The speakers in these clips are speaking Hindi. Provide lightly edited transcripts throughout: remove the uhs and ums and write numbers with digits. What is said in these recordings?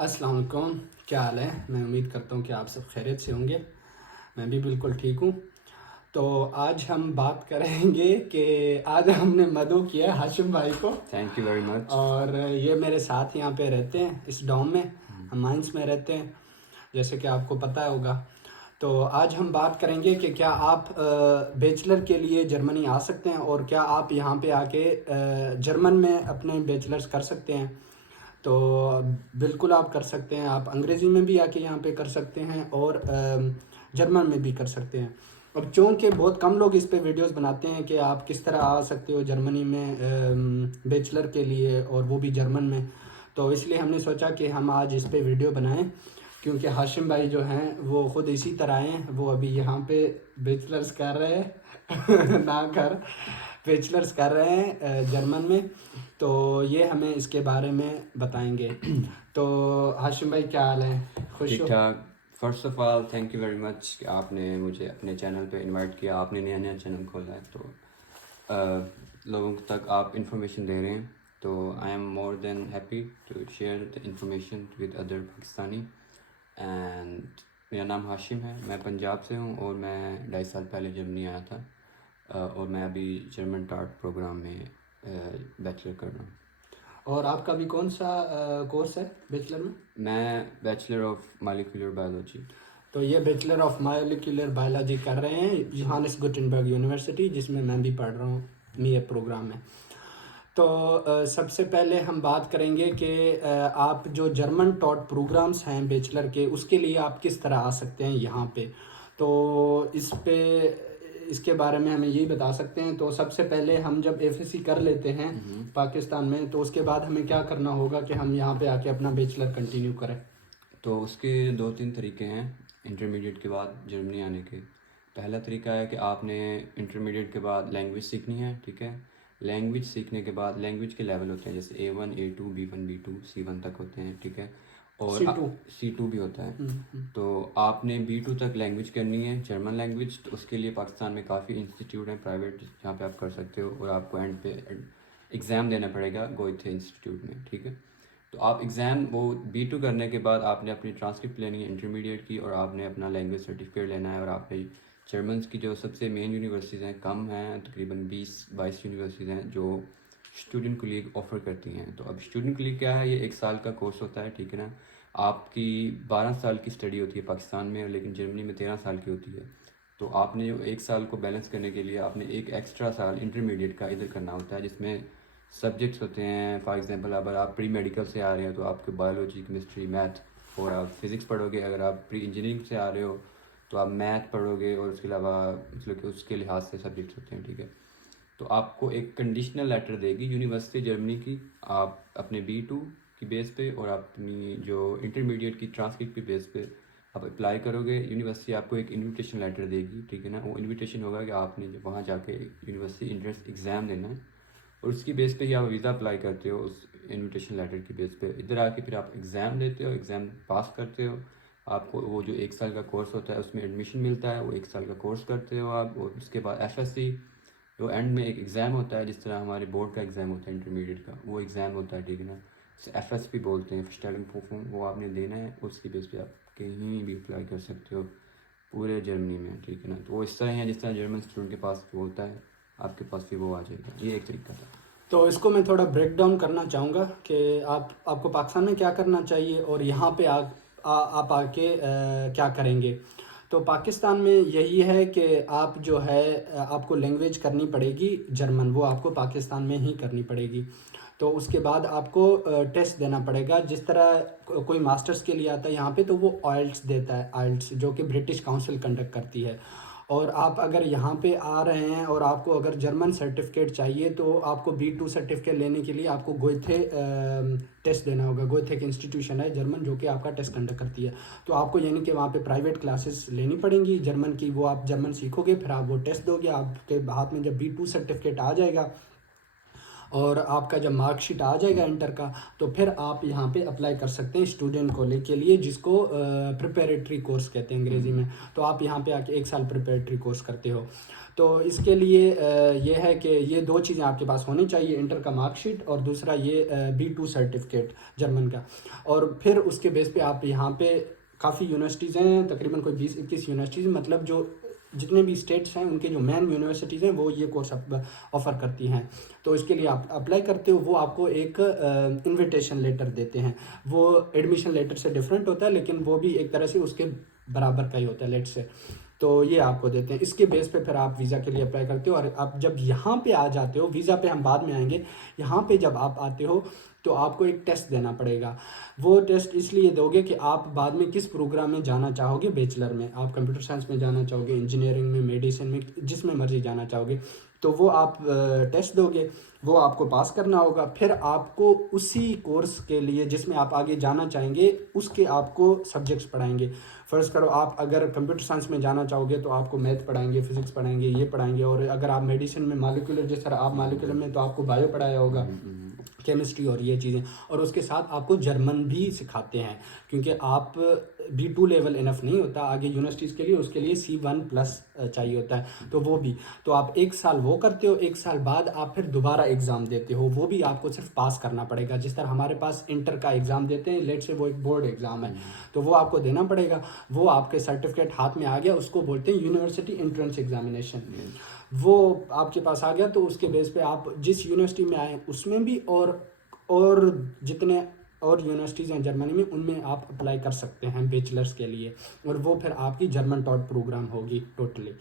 अस्सलाम वालेकुम, क्या हाल है। मैं उम्मीद करता हूँ कि आप सब खैरियत से होंगे। मैं भी बिल्कुल ठीक हूँ। तो आज हम बात करेंगे कि आज हमने मदऊ किया हाशिम भाई को। Thank you very much. और ये मेरे साथ यहाँ पे रहते हैं इस डॉम में। हम माइंस में रहते हैं, जैसे कि आपको पता होगा। तो आज हम बात करेंगे कि क्या आप बैचलर के लिए जर्मनी आ सकते हैं और क्या आप यहाँ पे आके जर्मन में अपने बैचलर्स कर सकते हैं। तो बिल्कुल आप कर सकते हैं। आप अंग्रेज़ी में भी आके यहाँ पे कर सकते हैं और जर्मन में भी कर सकते हैं। अब चूँकि बहुत कम लोग इस पे वीडियोस बनाते हैं कि आप किस तरह आ सकते हो जर्मनी में बैचलर के लिए, और वो भी जर्मन में। तो इसलिए हमने सोचा कि हम आज इस पे वीडियो बनाएं, क्योंकि हाशिम भाई जो हैं वो ख़ुद इसी तरह हैं। वो अभी यहाँ पे बैचलर्स कर रहे हैं ना कर बैचलर्स कर रहे हैं जर्मन में। तो ये हमें इसके बारे में बताएंगे। तो हाशिम भाई क्या हाल है, खुश ठीक हो? ठाक। First of all thank you very much कि आपने मुझे अपने चैनल पे इनवाइट किया। आपने नया नया चैनल खोला है तो लोगों तक आप इंफॉर्मेशन दे रहे हैं, तो I am more than happy to share the information with other Pakistani. And मेरा नाम हाशिम है, मैं पंजाब से हूँ और मैं 2.5 साल पहले जर्मनी आया था। और मैं अभी जर्मन टार्ट प्रोग्राम में बैचलर कर रहा हूँ। और आपका भी कौन सा कोर्स है बैचलर में? मैं बैचलर ऑफ मॉलिक्यूलर बायोलॉजी। तो ये बैचलर ऑफ मॉलिक्यूलर बायोलॉजी कर रहे हैं जोहानिस गुटेनबर्ग यूनिवर्सिटी, जिसमें मैं भी पढ़ रहा हूँ मेरे प्रोग्राम में। तो सबसे पहले हम बात करेंगे कि आप जो जर्मन टॉट प्रोग्राम्स हैं बैचलर के, उसके लिए आप किस तरह आ सकते हैं यहाँ पे। तो इसके बारे में हमें यही बता सकते हैं। तो सबसे पहले हम जब एफएससी कर लेते हैं पाकिस्तान में, तो उसके बाद हमें क्या करना होगा कि हम यहाँ पे आके अपना बैचलर कंटिन्यू करें। तो उसके 2-3 तरीके हैं इंटरमीडिएट के बाद जर्मनी आने के। पहला तरीका है कि आपने इंटरमीडिएट के बाद लैंग्वेज सीखनी है, ठीक है। लैंग्वेज सीखने के बाद लैंग्वेज के लेवल होते हैं, जैसे A1 A2 B1 B2 C1 तक होते हैं, ठीक है। और C2। C2 भी होता है। तो आपने B2 तक लैंग्वेज करनी है, जर्मन लैंग्वेज। तो उसके लिए पाकिस्तान में काफ़ी इंस्टीट्यूट हैं प्राइवेट, जहाँ पे आप कर सकते हो, और आपको एंड पे एग्ज़ाम देना पड़ेगा गोइथे इंस्टीट्यूट में, ठीक है। तो आप एग्ज़ाम वो B2 करने के बाद आपने अपनी ट्रांसक्रिप्ट लेनी है इंटरमीडिएट की, और आपने अपना लैंग्वेज सर्टिफिकेट लेना है। और आपने जर्मन की जो सबसे मेन यूनिवर्सिटीज़ हैं, कम हैं, तकरीबन 20-22 यूनिवर्सिटीज़ हैं जो स्टूडेंट को लीग ऑफ़र करती हैं। तो अब स्टूडेंट को लीग क्या है, ये 1 साल का कोर्स होता है, ठीक है ना। आपकी 12 साल की स्टडी होती है पाकिस्तान में, लेकिन जर्मनी में 13 साल की होती है। तो आपने जो 1 साल को बैलेंस करने के लिए आपने एक एक्स्ट्रा साल इंटरमीडिएट का इधर करना होता है, जिसमें सब्जेक्ट्स होते हैं। फॉर एग्जांपल अगर आप प्री मेडिकल से आ रहे हो तो आपके बायोलॉजी, केमिस्ट्री, मैथ, और आप फिज़िक्स पढ़ोगे। अगर आप प्री इंजीनियरिंग से आ रहे हो तो आप मैथ पढ़ोगे, और उसके अलावा मतलब कि उसके लिहाज से सब्जेक्ट्स होते हैं, ठीक है। तो आपको एक कंडीशनल लेटर देगी यूनिवर्सिटी जर्मनी की, आप अपने B2 की बेस पे और अपनी जो इंटरमीडिएट की ट्रांसक्रिप्ट की बेस पे आप अप्लाई करोगे। यूनिवर्सिटी आपको एक इनविटेशन लेटर देगी, ठीक है ना। वो इनविटेशन होगा कि आपने वहाँ जाके यूनिवर्सिटी इंट्रेंस एग्ज़ाम देना है, और उसकी बेस पे ही आप वीज़ा अप्लाई करते हो। उस इनविटेशन लेटर की बेस पे इधर आके फिर आप एग्ज़ाम देते हो, एग्ज़ाम पास करते हो। आपको वो जो 1 साल का कोर्स होता है उसमें एडमिशन मिलता है, वो 1 साल का कोर्स करते हो आप। और उसके बाद FSC जो एंड में एक एग्ज़ाम होता है, जिस तरह हमारे बोर्ड का एग्ज़ाम होता है इंटरमीडिएट का, वो एग्ज़ाम होता है, ठीक है ना। उसे FSP बोलते हैं, स्टार्टिंग परफॉर्म, वो आपने देना है। उसकी बेस पे आप कहीं भी अप्लाई कर सकते हो पूरे जर्मनी में, ठीक है ना। तो वो इस तरह है, जिस तरह जर्मन स्टूडेंट के पास वो होता है, आपके पास भी वो आ जाएगा। ये एक तरीका था। तो इसको मैं थोड़ा ब्रेक डाउन करना चाहूँगा कि आपको पाकिस्तान में क्या करना चाहिए और यहाँ पे आप आके क्या करेंगे। तो पाकिस्तान में यही है कि आप जो है आपको लैंग्वेज करनी पड़ेगी जर्मन, वो आपको पाकिस्तान में ही करनी पड़ेगी। तो उसके बाद आपको टेस्ट देना पड़ेगा, जिस तरह कोई मास्टर्स के लिए आता है यहाँ पे तो वो आइल्ट्स देता है, आइल्ट्स जो कि ब्रिटिश काउंसिल कंडक्ट करती है। और आप अगर यहाँ पे आ रहे हैं और आपको अगर जर्मन सर्टिफिकेट चाहिए तो आपको B2 सर्टिफिकेट लेने के लिए आपको गोइथे टेस्ट देना होगा। गोइथे एक इंस्टीट्यूशन है जर्मन जो कि आपका टेस्ट कंडक्ट करती है। तो आपको यानी कि वहाँ पे प्राइवेट क्लासेस लेनी पड़ेंगी जर्मन की, वो आप जर्मन सीखोगे, फिर आप वो टेस्ट दोगे, आपके हाथ में जब B2 सर्टिफिकेट आ जाएगा और आपका जब मार्कशीट आ जाएगा इंटर का, तो फिर आप यहाँ पे अप्लाई कर सकते हैं स्टूडेंट कॉलेज के लिए, जिसको प्रिपरेटरी कोर्स कहते हैं अंग्रेज़ी में। तो आप यहाँ पे आके 1 साल प्रिपरेटरी कोर्स करते हो। तो इसके लिए ये है कि ये 2 चीज़ें आपके पास होनी चाहिए, इंटर का मार्कशीट और दूसरा ये B2 सर्टिफिकेट जर्मन का। और फिर उसके बेस पे आप यहाँ पे काफ़ी यूनिवर्सिटीज़ हैं, तकरीबन कोई 20-21 यूनिवर्सिटीज़, मतलब जो जितने भी स्टेट्स हैं उनके जो मेन यूनिवर्सिटीज़ हैं वो ये कोर्स ऑफ़र करती हैं। तो इसके लिए आप अप्लाई करते हो, वो आपको एक इनविटेशन लेटर देते हैं। वो एडमिशन लेटर से डिफरेंट होता है, लेकिन वो भी एक तरह से उसके बराबर का ही होता है लेट से। तो ये आपको देते हैं, इसके बेस पे फिर आप वीज़ा के लिए अप्लाई करते हो। और आप जब यहाँ पे आ जाते हो, वीज़ा पे हम बाद में आएंगे, यहाँ पे जब आप आते हो तो आपको एक टेस्ट देना पड़ेगा। वो टेस्ट इसलिए दोगे कि आप बाद में किस प्रोग्राम में जाना चाहोगे, बैचलर में आप कंप्यूटर साइंस में जाना चाहोगे, इंजीनियरिंग में, मेडिसिन में, जिसमें मर्जी जाना चाहोगे, तो वो आप टेस्ट दोगे, वो आपको पास करना होगा। फिर आपको उसी कोर्स के लिए जिसमें आप आगे जाना चाहेंगे उसके आपको सब्जेक्ट्स पढ़ाएंगे। फ़र्ज़ करो आप अगर कंप्यूटर साइंस में जाना चाहोगे तो आपको मैथ पढ़ाएंगे, फिजिक्स पढ़ाएंगे, ये पढ़ाएंगे। और अगर आप मेडिसिन में मॉलिक्यूलर, जिस तरह आप मॉलिक्यूलर में, तो आपको बायो पढ़ाया होगा, केमिस्ट्री और ये चीज़ें। और उसके साथ आपको जर्मन भी सिखाते हैं, क्योंकि आप B2 लेवल इनफ नहीं होता आगे यूनिवर्सिटीज़ के लिए, उसके लिए C1+ चाहिए होता है। तो वो भी, तो आप 1 साल वो करते हो, 1 साल बाद आप फिर दोबारा एग्ज़ाम देते हो। वो भी आपको सिर्फ पास करना पड़ेगा, जिस तरह हमारे पास इंटर का एग्ज़ाम देते हैं, लेट से वो एक बोर्ड एग्ज़ाम है, तो वो आपको देना पड़ेगा। वो आपके सर्टिफिकेट हाथ में आ गया, उसको बोलते हैं यूनिवर्सिटी एंट्रेंस एग्जामिनेशन। वो आपके पास आ गया, तो उसके बेस पे आप जिस यूनिवर्सिटी में आए उसमें भी, और जितने और यूनिवर्सिटीज़ हैं जर्मनी में, उनमें आप अप्लाई कर सकते हैं बैचलर्स के लिए। और वो फिर आपकी जर्मन टॉट प्रोग्राम होगी टोटली।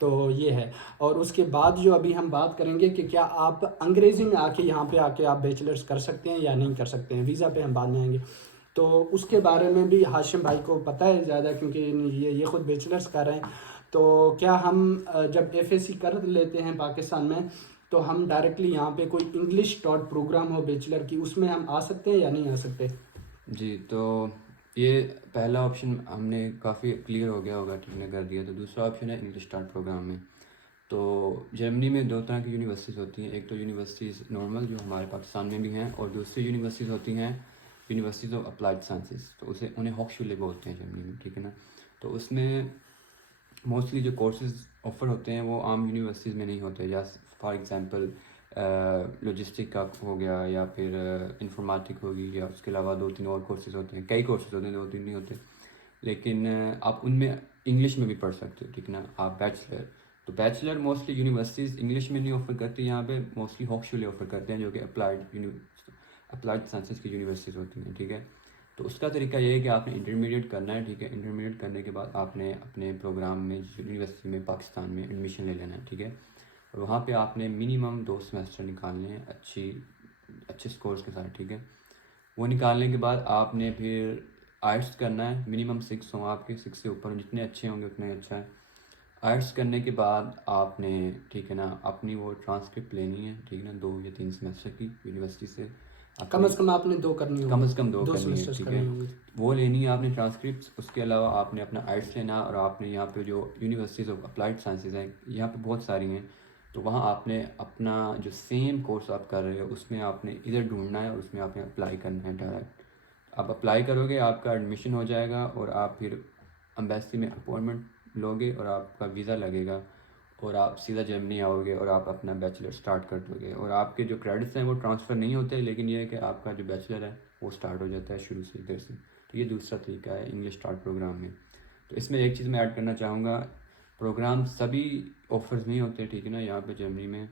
तो ये है। और उसके बाद जो अभी हम बात करेंगे कि क्या आप अंग्रेज़ी में आके यहाँ पे आके आप बैचलर्स कर सकते हैं या नहीं कर सकते हैं, वीज़ा पे हम बाद में आएंगे। तो उसके बारे में भी हाशिम भाई को पता है ज़्यादा, क्योंकि ये खुद बैचलर्स कर रहे हैं। तो क्या हम जब FSC कर लेते हैं पाकिस्तान में, तो हम डायरेक्टली यहाँ पे कोई इंग्लिश टॉट प्रोग्राम हो बैचलर की, उसमें हम आ सकते हैं या नहीं आ सकते? जी, तो ये पहला ऑप्शन हमने काफ़ी क्लियर हो गया होगा, ठीक ने कर दिया। तो दूसरा ऑप्शन है इंग्लिश स्टार्ट प्रोग्राम में। तो जर्मनी में 2 तरह की यूनिवर्सिटीज़ होती हैं। एक तो यूनिवर्सिटीज़ नॉर्मल जो हमारे पाकिस्तान में भी हैं, और दूसरी यूनिवर्सिटीज़ होती हैं यूनिवर्सिटीज़ ऑफ अप्लाइड साइंसेस। तो उन्हें हॉक्सशूले बोलते हैं जर्मनी में, ठीक है ना। तो उसमें मोस्टली जो कोर्सेज ऑफ़र होते हैं वो आम यूनिवर्सिटीज़ में नहीं होते। जैसे फॉर एग्ज़ाम्पल लॉजिस्टिक का हो गया, या फिर इंफॉर्मेटिक होगी, या उसके अलावा 2-3 और कोर्सेज होते हैं। कई कोर्सेज होते हैं, 2-3 नहीं होते। लेकिन आप उनमें इंग्लिश में भी पढ़ सकते हो, ठीक ना। आप बैचलर, तो बैचलर मोस्टली यूनिवर्सिटीज़ इंग्लिश में नहीं ऑफ़र करती। यहाँ पे मोस्टली हॉक्सशूले ऑफ़र करते हैं, जो कि अप्लाइड साइंसेस की यूनिवर्सिटीज़ होती हैं, ठीक है। तो उसका तरीका ये है कि आपने इंटरमीडिएट करना है, ठीक है। इंटरमीडिएट करने के बाद आपने अपने प्रोग्राम में यूनिवर्सिटी में पाकिस्तान में एडमिशन ले लेना है, ठीक है। और वहाँ पे आपने मिनिमम 2 सेमेस्टर निकालने हैं अच्छे स्कोर्स के साथ, ठीक है। वो निकालने के बाद आपने फिर आइट्स करना है, मिनिमम 6 हो आपके, 6 से ऊपर जितने अच्छे होंगे उतने अच्छा है। आइट्स करने के बाद आपने, ठीक है ना, अपनी वो ट्रांसक्रिप्ट लेनी है, ठीक है ना, 2 या 3 सेमेस्टर की यूनिवर्सिटी से। कम से कम आपने 2 करनी होगी, कम से कम 2 2 करनी है, सेमेस्टर्स ठीक करनी है। होगी। वो लेनी है आपने ट्रांसक्रिप्ट। उसके अलावा आपने अपना आइट्स लेना, और आपने यहाँ पे जो यूनिवर्सिटीज़ ऑफ अप्लाइड साइंसेस हैं, यहाँ पे बहुत सारी हैं, तो वहाँ आपने अपना जो सेम कोर्स आप कर रहे हो उसमें आपने इधर ढूंढना है, और उसमें आपने अप्लाई करना है डायरेक्ट। आप अप्लाई करोगे, आपका एडमिशन हो जाएगा, और आप फिर एम्बेसी में अपॉइंटमेंट लोगे, और आपका वीज़ा लगेगा, और आप सीधा जर्मनी आओगे, और आप अपना बैचलर स्टार्ट कर दोगे। और आपके जो क्रेडिट्स हैं वो ट्रांसफ़र नहीं होते, लेकिन ये है कि आपका जो बैचलर है वो स्टार्ट हो जाता है शुरू से इधर से। तो ये दूसरा तरीका है इंग्लिश स्टार्ट प्रोग्राम में। तो इसमें एक चीज़ मैं ऐड करना चाहूँगा, प्रोग्राम सभी ऑफर्स नहीं होते, ठीक है ना। यहाँ पे जर्मनी में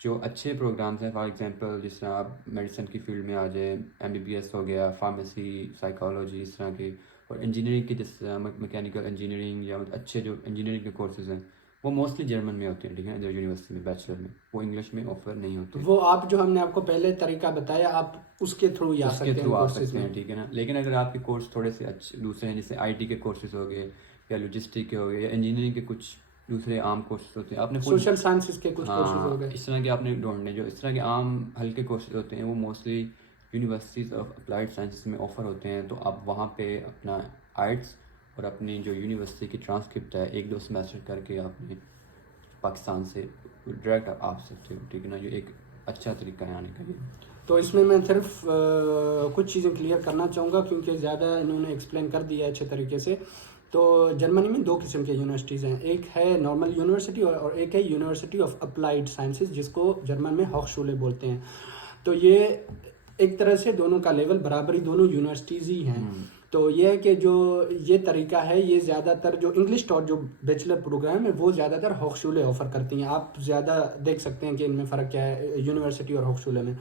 जो अच्छे प्रोग्राम्स हैं, फॉर एग्जांपल जिस तरह आप मेडिसिन की फील्ड में आ जाए, MBBS हो गया, फार्मेसी, साइकोलॉजी, इस तरह के, और इंजीनियरिंग के जिस मैकेनिकल इंजीनियरिंग, या अच्छे जो इंजीनियरिंग के कोर्सेज़ हैं वो मोस्टली जर्मन में होते हैं, ठीक है, इधर यूनिवर्सिटी में बैचलर में। वो इंग्लिश में ऑफर नहीं होते। वो आप जो हमने आपको पहले तरीका बताया, आप उसके थ्रू ही आ उसके सकते थ्रू हैं आ कोर्सेज सकते हैं, में। ठीक है ना। लेकिन अगर आपके कोर्स थोड़े से अच्छे दूसरे हैं, जैसे IT के कोर्सेज हो गए, या लॉजिस्टिक के हो गए, या इंजीनियरिंग के कुछ दूसरे आम कोर्सेज होते हैं, आपने सोशल साइंसेस के कुछ कोर्सेज हो हाँ, गए। इस तरह के आपने ढूंढने, जो इस तरह के आम हल्के कोर्सेज होते हैं वो mostly universities of applied sciences में ऑफ़र होते हैं। तो आप वहाँ पे अपना आइट्स और अपनी जो यूनिवर्सिटी की ट्रांसक्रिप्ट है 1-2 सेमेस्टर करके आपने पाकिस्तान से डायरेक्ट आ सकते हो, ठीक है ना। जो एक अच्छा तरीका है आने का लिए। तो इसमें मैं सिर्फ कुछ चीज़ें क्लियर करना चाहूँगा क्योंकि ज़्यादा इन्होंने एक्सप्लेन कर दिया है अच्छे तरीके से। तो जर्मनी में 2 किस्म के यूनिवर्सिटीज़ हैं, एक है नॉर्मल यूनिवर्सिटी और एक है यूनिवर्सिटी ऑफ अप्लाइड साइंसेज, जिसको जर्मन में हॉक्सशूले बोलते हैं। तो ये एक तरह से दोनों का लेवल बराबरी, दोनों यूनिवर्सिटीज़ ही हैं। तो ये है कि जो ये तरीका है, ये ज़्यादातर जो इंग्लिश टॉट जो बैचलर प्रोग्राम है वो ज़्यादातर हॉक्सशूले ऑफ़र करती हैं। आप ज़्यादा देख सकते हैं कि इनमें फ़र्क क्या है यूनिवर्सिटी और हॉक्सशूले में।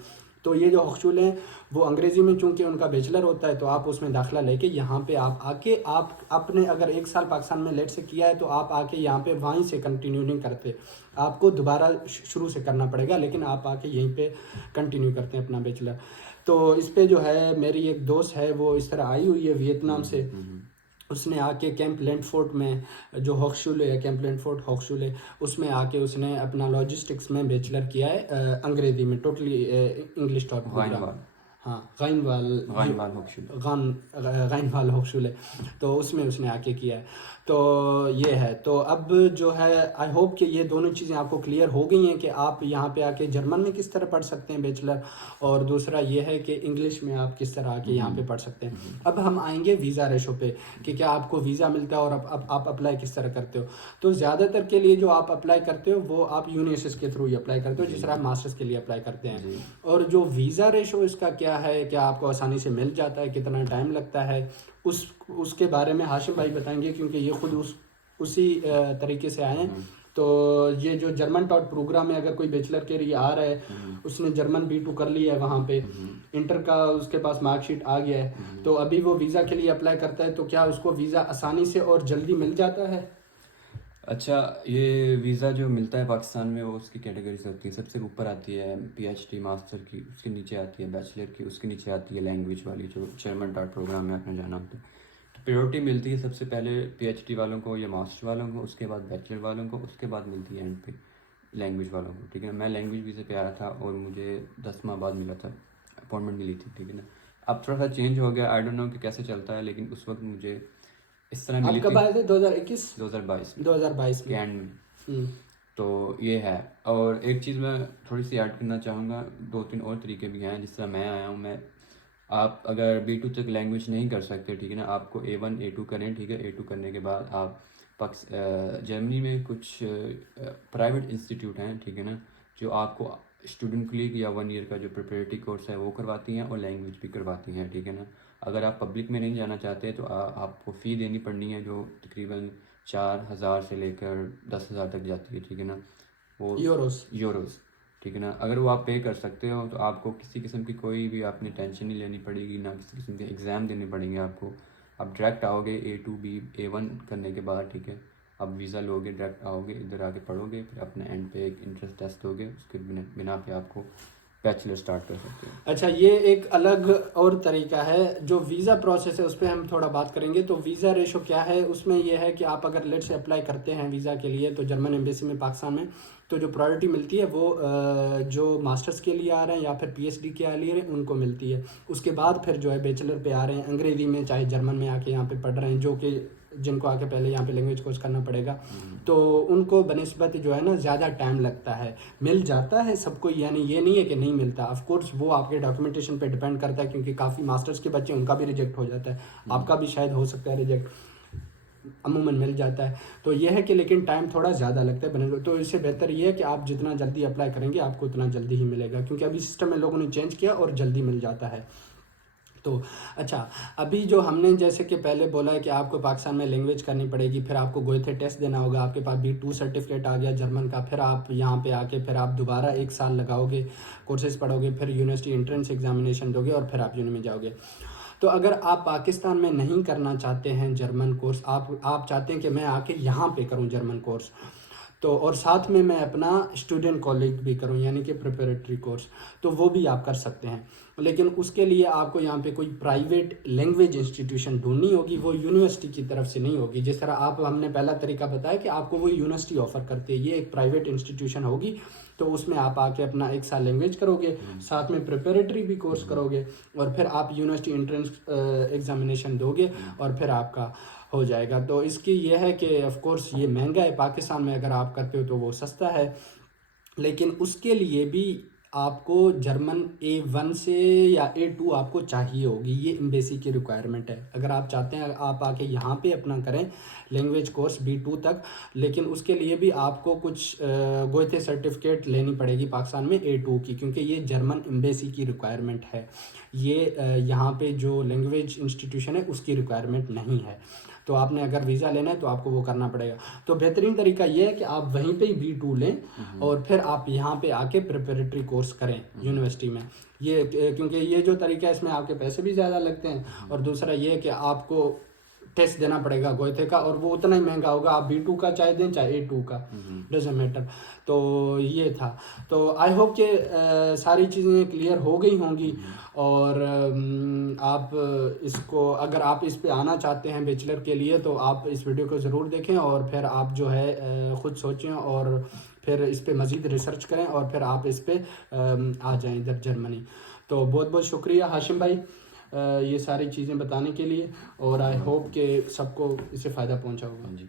तो ये जो हॉक्सशूले हैं वो अंग्रेज़ी में चूंकि उनका बैचलर होता है, तो आप उसमें दाखिला लेके यहाँ पे आप आके आप अपने अगर 1 साल पाकिस्तान में लेट से किया है तो आप आके यहाँ पे वहीं से कंटिन्यू नहीं करते, आपको दोबारा शुरू से करना पड़ेगा, लेकिन आप आके यहीं पे कंटिन्यू करते हैं अपना बैचलर। तो इस पे जो है मेरी एक दोस्त है वो इस तरह आई हुई है वियतनाम से, उसने आके कैंप लेंडफोर्ट में जो हॉक्सशूले है, कैंप लेंडफोर्ट हॉक्सशूले, उसमें आके उसने अपना लॉजिस्टिक्स में बैचलर किया है अंग्रेजी में, टोटली इंग्लिश टॉप प्रोग्राम। हाँ, गाइनवाल हॉक्सशूले, तो उसमें उसने आके किया है। तो ये है। तो अब जो है आई होप कि ये दोनों चीज़ें आपको क्लियर हो गई हैं कि आप यहाँ पे आके जर्मन में किस तरह पढ़ सकते हैं बैचलर, और दूसरा ये है कि इंग्लिश में आप किस तरह आके यहाँ पे पढ़ सकते हैं। अब हम आएंगे वीज़ा रेशो पे कि क्या आपको वीज़ा मिलता है और आप अप्लाई किस तरह करते हो। तो ज़्यादातर के लिए जो आप अप्लाई करते हो वो आप यूनिएसएस के थ्रू ही अप्लाई करते हो, जिस तरह आप मास्टर्स के लिए अप्लाई करते हैं। और जो वीज़ा रेशो इसका क्या है, क्या आपको आसानी से मिल जाता है, कितना टाइम लगता है, उसके बारे में हाशिम भाई बताएंगे क्योंकि ये खुद उसी तरीके से आए हैं। तो ये जो जर्मन टॉट प्रोग्राम है, अगर कोई बैचलर के लिए आ रहा है, उसने जर्मन B2 कर लिया है वहाँ पे, इंटर का उसके पास मार्कशीट आ गया है, तो अभी वो वीज़ा के लिए अप्लाई करता है, तो क्या उसको वीज़ा आसानी से और जल्दी मिल जाता है? अच्छा, ये वीज़ा जो मिलता है पाकिस्तान में वो उसकी कैटेगरीज होती है। सबसे ऊपर आती है PhD मास्टर की, उसके नीचे आती है बैचलर की, उसके नीचे आती है लैंग्वेज वाली जो जर्मन टॉट प्रोग्राम में आपने जाना होता है। तो प्रायोरिटी मिलती है सबसे पहले PhD वालों को या मास्टर वालों को, उसके बाद बैचलर वालों को, उसके बाद मिलती है एंड पे लैंग्वेज वालों को। ठीक है, मैं लैंग्वेज वीज़े पे आया था और मुझे 10 माह बाद मिला था, अपॉइंटमेंट मिली थी। ठीक है ना, अब थोड़ा सा चेंज हो गया, आई डोंट नो कि कैसे चलता है, लेकिन उस वक्त मुझे इस तरह मिली थी। आप कब आए थे? 2021 2022 में के एंड में। तो ये है। और एक चीज़ मैं थोड़ी सी ऐड करना चाहूँगा, 2-3 और तरीके भी हैं जिस तरह मैं आया हूँ। आप अगर B2 तक लैंग्वेज नहीं कर सकते, ठीक है ना, आपको A1 A2 करें। ठीक है, A2 करने के बाद आप जर्मनी में कुछ प्राइवेट इंस्टीट्यूट हैं, ठीक है ना, जो आपको स्टूडेंट के लिए या 1 ईयर का जो प्रिपरेटरी कोर्स है वो करवाती हैं और लैंग्वेज भी करवाती हैं। ठीक है ना, अगर आप पब्लिक में नहीं जाना चाहते तो आपको फ़ी देनी पड़नी है, जो तकरीबन 4,000 से लेकर 10,000 तक जाती है। ठीक है ना, वो यूरोस। ठीक है ना, अगर वो आप पे कर सकते हो तो आपको किसी किस्म की कोई भी आपने टेंशन नहीं लेनी पड़ेगी, ना किसी किस्म के एग्ज़ाम देने पड़ेंगे आपको। आप डायरेक्ट आओगे A2 B A1 करने के बाद, ठीक है, आप वीज़ा लोगे, डायरेक्ट आओगे, इधर आके पढ़ोगे, फिर अपने एंड पे एक इंट्रेंस टेस्ट दोगे, उसके बिना पे आपको बैचलर स्टार्ट कर सकते हैं। अच्छा, ये एक अलग और तरीका है। जो वीज़ा प्रोसेस है उस पर हम थोड़ा बात करेंगे। तो वीज़ा रेशो क्या है, उसमें यह है कि आप अगर लेट से अप्लाई करते हैं वीज़ा के लिए, तो जर्मन एम्बेसी में पाकिस्तान में, तो जो प्रायोरिटी मिलती है वो जो मास्टर्स के लिए आ रहे हैं या फिर PhD के लिए उनको मिलती है। उसके बाद फिर जो है बैचलर पे आ रहे हैं अंग्रेज़ी में, चाहे जर्मन में आके यहाँ पे पढ़ रहे हैं, जो कि जिनको आके पहले यहाँ पे लैंग्वेज कोर्स करना पड़ेगा, तो उनको बनिस्बत जो है ना ज़्यादा टाइम लगता है। मिल जाता है सबको, यानी ये नहीं है कि नहीं मिलता। ऑफ कोर्स वो आपके डॉक्यूमेंटेशन पे डिपेंड करता है, क्योंकि काफ़ी मास्टर्स के बच्चे उनका भी रिजेक्ट हो जाता है, आपका भी शायद हो सकता है रिजेक्ट, अमूमन मिल जाता है। तो ये है कि लेकिन टाइम थोड़ा ज़्यादा लगता है बनने। तो इससे बेहतर ये है कि आप जितना जल्दी अप्लाई करेंगे आपको उतना जल्दी ही मिलेगा, क्योंकि अभी सिस्टम में लोगों ने चेंज किया और जल्दी मिल जाता है। तो अच्छा, अभी जो हमने जैसे कि पहले बोला है कि आपको पाकिस्तान में लैंग्वेज करनी पड़ेगी, फिर आपको गोएथे टेस्ट देना होगा, आपके पास B2 सर्टिफिकेट आ गया जर्मन का, फिर आप यहाँ पे आके फिर आप दोबारा 1 साल लगाओगे, कोर्सेज पढ़ोगे, फिर यूनिवर्सिटी एंट्रेंस एग्जामिनेशन दोगे और फिर आप यूनि में जाओगे। तो अगर आप पाकिस्तान में नहीं करना चाहते हैं जर्मन कोर्स, आप चाहते हैं कि मैं आके यहाँ पे करूँ जर्मन कोर्स, तो और साथ में मैं अपना स्टूडेंट कॉलेज भी करूं यानी कि प्रिपरेटरी कोर्स, तो वो भी आप कर सकते हैं। लेकिन उसके लिए आपको यहाँ पे कोई प्राइवेट लैंग्वेज इंस्टीट्यूशन ढूंढनी होगी, वो यूनिवर्सिटी की तरफ से नहीं होगी। जिस तरह आप हमने पहला तरीका बताया कि आपको वो यूनिवर्सिटी ऑफर करती है, ये एक प्राइवेट इंस्टीट्यूशन होगी, तो उसमें आप आके अपना 1 साल लैंग्वेज करोगे, साथ में प्रिपरेटरी भी कोर्स करोगे, और फिर आप यूनिवर्सिटी एंट्रेंस एग्जामिनेशन दोगे और फिर आपका हो जाएगा। तो इसकी यह है कि ऑफ कोर्स ये महंगा है, पाकिस्तान में अगर आप करते हो तो वो सस्ता है, लेकिन उसके लिए भी आपको जर्मन A1 से या A2 आपको चाहिए होगी, ये एम्बेसी की रिक्वायरमेंट है। अगर आप चाहते हैं आप आके यहाँ पे अपना करें लैंग्वेज कोर्स B2 तक, लेकिन उसके लिए भी आपको कुछ गोएथे सर्टिफिकेट लेनी पड़ेगी पाकिस्तान में A2 की, क्योंकि ये जर्मन एम्बेसी की रिक्वायरमेंट है। ये यहाँ पे जो लैंग्वेज इंस्टीट्यूशन है उसकी रिक्वायरमेंट नहीं है। तो आपने अगर वीज़ा लेना है तो आपको वो करना पड़ेगा। तो बेहतरीन तरीका ये है कि आप वहीं पे ही B2 लें और फिर आप यहाँ पे आके प्रिपरेटरी कोर्स करें यूनिवर्सिटी में। ये क्योंकि ये जो तरीका है इसमें आपके पैसे भी ज़्यादा लगते हैं, और दूसरा ये है कि आपको टेस्ट देना पड़ेगा गोएथे का, और वो उतना ही महंगा होगा, आप B2 का चाहे दें चाहे A2 का, डजंट मैटर। तो ये था। तो आई होप कि सारी चीज़ें क्लियर हो गई होंगी, और आप इसको, अगर आप इस पे आना चाहते हैं बैचलर के लिए, तो आप इस वीडियो को ज़रूर देखें और फिर आप जो है ख़ुद सोचें और फिर इस पे मज़ीद रिसर्च करें और फिर आप इस पे आ जाएं इधर जर्मनी। तो बहुत बहुत शुक्रिया हाशिम भाई ये सारी चीज़ें बताने के लिए, और आई होप कि सबको इससे फ़ायदा पहुंचा होगा। जी।